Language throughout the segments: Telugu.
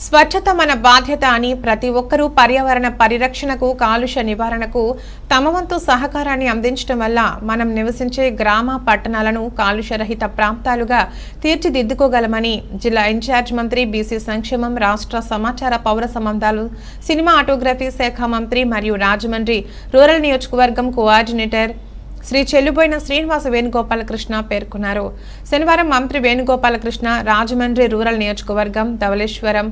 స్వచ్ఛత మన బాధ్యత అని ప్రతి ఒక్కరూ పర్యావరణ పరిరక్షణకు కాలుష్య నివారణకు తమ వంతు సహకారాన్ని అందించడం వల్ల మనం నివసించే గ్రామ పట్టణాలను కాలుష్యరహిత ప్రాంతాలుగా తీర్చిదిద్దుకోగలమని జిల్లా ఇన్ఛార్జ్ మంత్రి బీసీ సంక్షేమం రాష్ట్ర సమాచార పౌర సంబంధాలు సినిమా ఆటోగ్రఫీ శాఖ మంత్రి మరియు రాజమండ్రి రూరల్ నియోజకవర్గం కోఆర్డినేటర్ శ్రీ చెల్లుబోయిన శ్రీనివాస వేణుగోపాలకృష్ణ పేర్కొన్నారు. శనివారం మంత్రి వేణుగోపాలకృష్ణ రాజమండ్రి రూరల్ నియోజకవర్గం ధవళేశ్వరం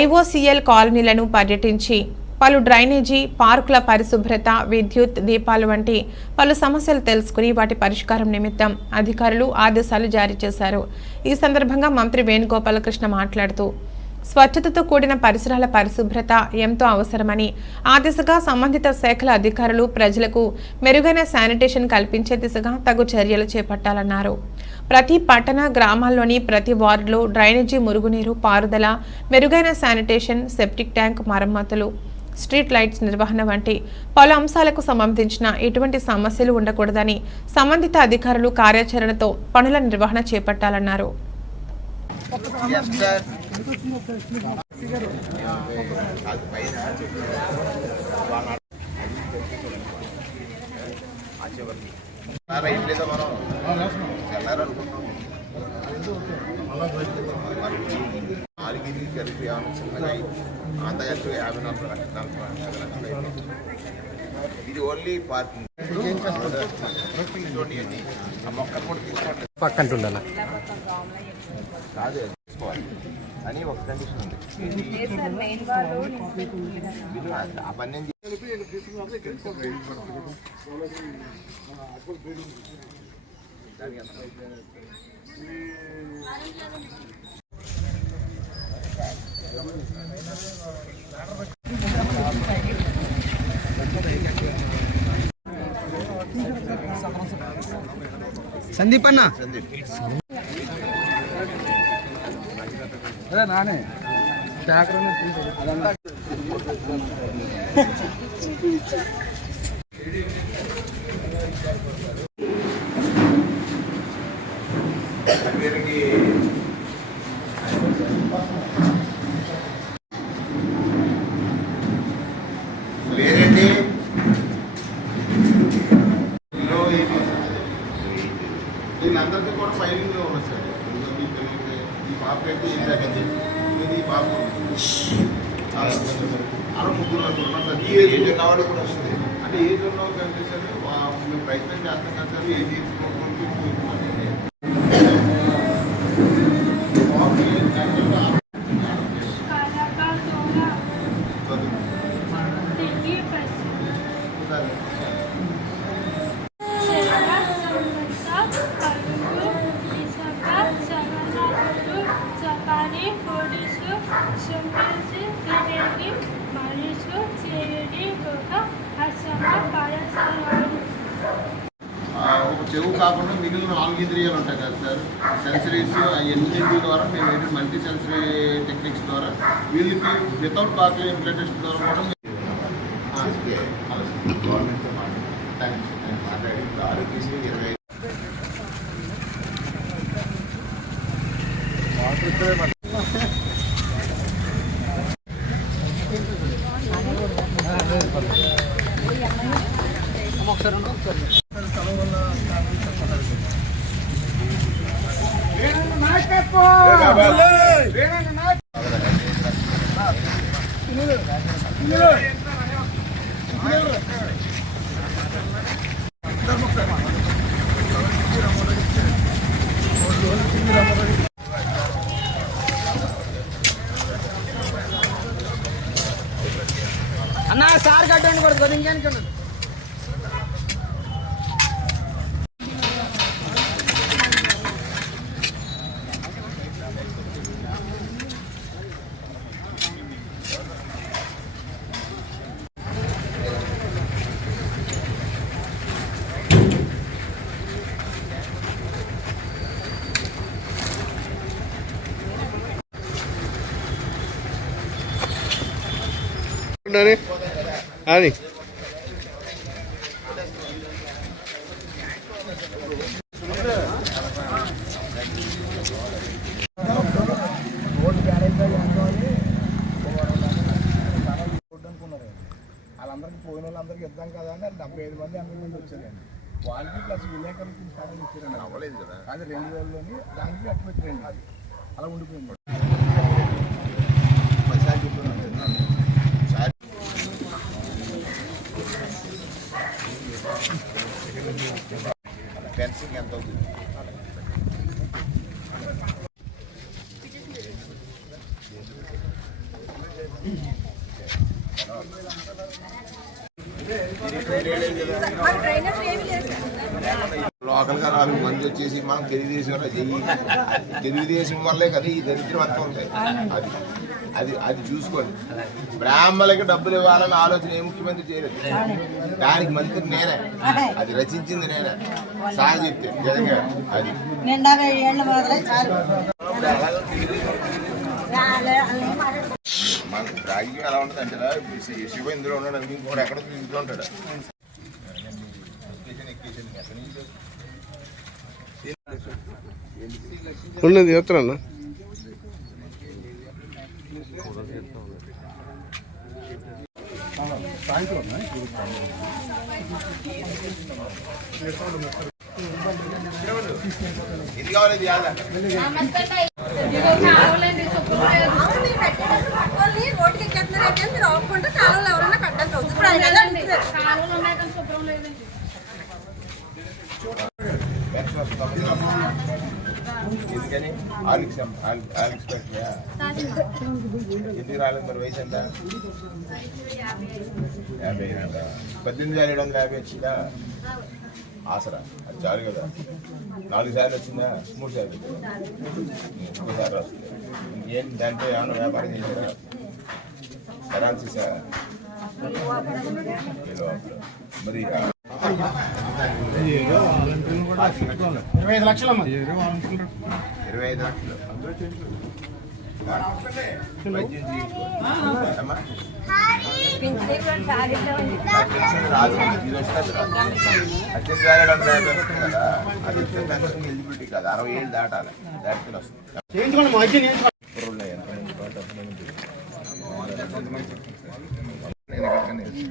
ఐఓసీఎల్ కాలనీలను పర్యటించి పలు డ్రైనేజీ పార్కుల పరిశుభ్రత విద్యుత్ దీపాలు వంటి పలు సమస్యలు తెలుసుకుని వాటి పరిష్కారం నిమిత్తం అధికారులు ఆదేశాలు జారీ చేశారు. ఈ సందర్భంగా మంత్రి వేణుగోపాలకృష్ణ మాట్లాడుతూ స్వచ్ఛతతో కూడిన పరిసరాల పరిశుభ్రత ఎంతో అవసరమని ఆ దిశగా సంబంధిత శాఖల అధికారులు ప్రజలకు మెరుగైన శానిటేషన్ కల్పించే దిశగా తగు చర్యలు చేపట్టాలన్నారు. ప్రతి పట్టణ గ్రామాల్లోని ప్రతి వార్డులో డ్రైనేజీ మురుగునీరు పారుదల మెరుగైన శానిటేషన్ సెప్టిక్ ట్యాంక్ మరమ్మతులు స్ట్రీట్ లైట్స్ నిర్వహణ వంటి పలు అంశాలకు సంబంధించిన ఎటువంటి సమస్యలు ఉండకూడదని సంబంధిత అధికారులు కార్యాచరణతో పనుల నిర్వహణ చేపట్టాలన్నారు. సార్ ఇంట్లో మనం వెళ్ళాలనుకుంటున్నాం ఆరుగిరి కలిపి ఏమైనా చిన్నగా అయింది అంత కలిపి యాభై నలభై లక్షలు నలభై యాభై లక్షలు అయింది ఇది ఓన్లీ పార్కింగ్. ఆ మొక్కలు కూడా తీసుకోండి పక్కంటుండాలా కాదు తీసుకోవాలి అని ఒక కండిషన్ ఉంది. వీళ్ళు ఆ- ఆ పని నేను సందీప్ అన్న. సందీప్. నానే. వీరికి లేదండి ఇందులో ఇది వీళ్ళందరికీ కూడా ఫైలింగ్ ఉన్నది సార్ ఇదిగో ఈ పిల్లలకి ఈ పాప అయితే ఏం తగ్గింది ఇది ఈ అలా ముగ్గురు నలుగురు ఈ ఏజ్ ఉన్నవాడు కూడా వస్తుంది. అంటే ఏజ్ ఉన్నవాడు కంటే మేము ప్రయత్నం చేస్తాం కదా సార్. ఏది సుమిసి తిరిగి ఒక అసమ ఒక చెవు కాకుండా మిగిలిన నాలుగు ఇంద్రియాలు ఉంటాయి కదా సార్. సెన్సరీస్ ఎన్నింటి ద్వారా మేము ఏంటి మల్టీ సెన్సరీ టెక్నిక్స్ ద్వారా వీళ్ళకి వితౌట్ కాక్లీ ఇంప్లిమెంటేషన్ ద్వారా కూడా గవర్నమెంట్తో మాట్లాడి మాట్లాడి ఆరోగ్యశ్రీ ఇరవై అన్నా సార్ కట్టండి కూడా కొద్దిగా అది. వాళ్ళందరికీ పోయిన వాళ్ళందరికీ ఇద్దాం కదా అని డెబ్బై ఐదు మంది ఎనభై మంది వచ్చారండి. వాళ్ళకి ప్లస్ విలేకరులకు ఇచ్చారండి. అవ్వలేదు కదా. అది రెండు వేలలోని దానికి అట్లా పెట్టారండి అలా ఉండిపోయింది. ఫెన్సింగ్ ఎంత అవుతుంది? లోకల్గా నాలుగు మంది వచ్చేసి మనం తెలుగుదేశం తెలుగుదేశం వల్లే కదా ఈ దరిద్రం అంతా ఉంది. అది. అది అది చూసుకోండి. బ్రాహ్మణులకి డబ్బులు ఇవ్వాలన్న ఆలోచన ఏ ముఖ్యమంత్రి చేయలేదు. దానికి మంత్రి నేనే. అది రచించింది నేనే. సార్ చెప్తే జగన్ గారు అది మన రాజకీయం ఎలా ఉంటుంది అంటే శివ ఇందులో ఉన్నాడు అనుకో, ఇంకోటి ఎక్కడ ఇంట్లో ఉంటాడు? ఉన్నది చెప్తారన్నా ఇది కావాలి రోడ్డుకి ఎక్కేస్తున్నారంటే మీరు ఆపుకుంటే కాలువలు ఎవరైనా కట్టాలి ఇప్పుడు ఆయన అంటున్నారు? కాలువలు ఉన్నాయి కానీ శుభ్రం లేదండి పెన్షన్ వస్తుందా? ఎందుకని ఆలిక్స్ ఆలిక్స్ పెట్టినా. ఎందుకు రాలేదు మరి వయసు ఎంత? యాభై? పద్దెనిమిది వేల ఏడు వందల యాభై వచ్చిందా? ఆసరా. అది చాలు కదా. నాలుగు సార్లు వచ్చిందా? మూడు సార్లు? ఇంకోసారి వస్తుంది. ఇంకేం దాంట్లో ఏమన్నా వ్యాపారం చేశారా? పెరాలసిసా ఏదో మరి ఇరవై ఐదు లక్షలు అమ్మా. ఇరవై ఐదు లక్షలు వైద్యం చేయించుకోండి. అమ్మా? రాదు. ఇది వస్తుంది రాదు. పద్దెనిమిది వేల ఏడు వందల యాభై వస్తుంది కదా. అది ఇస్తే పెన్షన్ ఎలిజిబిలిటీ కాదు అరవై ఏళ్ళు దాటాలి దాటితే వస్తుంది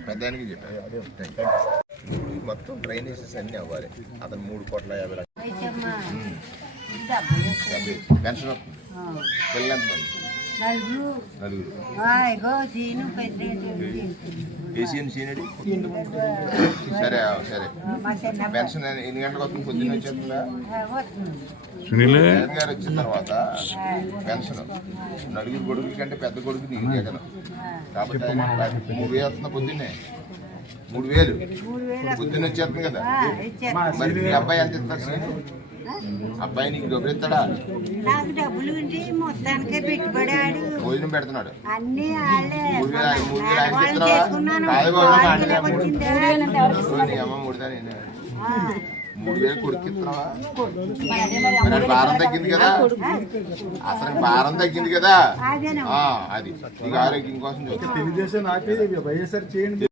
పెద్దానికి చెప్పాను మొత్తం డ్రైనేజెస్ అన్నీ అవ్వాలి అతను మూడు కోట్ల యాభై లక్షలు పెన్షన్ వస్తుంది. నలుగురు. ఇగో సీను సీనడి సరే సరే. పెన్షన్ ఎన్ని గంటలకు వస్తుంది? పొద్దున్న వచ్చేస్తుందా? గారు వచ్చిన తర్వాత పెన్షన్. నలుగురు కొడుకుల కంటే పెద్ద కొడుకు నీకు జగన్ కాబట్టి మూడు వేలు వస్తుందా పొద్దున్నే? మూడు వేలు. పొద్దున్న వచ్చేస్తుంది కదా. మరి మీ అబ్బాయి ఎంత ఇస్తాడు సీను? అబ్బాయి నీకు డబ్బులు ఇస్తాడా? నాకు డబ్బులు ఉంటే మొత్తానికే పెట్టుబడాడు భోజనం పెడుతున్నాడు. అన్ని మూడు వేలు ఆయన- మూడు వేలు ఆయన వాళ్ళు ఇస్తున్నావా? చేసుకున్నాను. కాదు. బాబు, నాకు వాళ్ళకి అంటే మూడు- వచ్చిందే. నీ అమ్మ మూడు దాని ఆ, మూడు వేలు కొడుకు ఇస్తున్నావా మరి అది భారం తగ్గింది కదా? అసలు భారం తగ్గింది కదా? అది. నీకు ఆరోగ్యం కోసం తెలుగుదేశం నాకే వైఎస్ఆర్ చేయండి.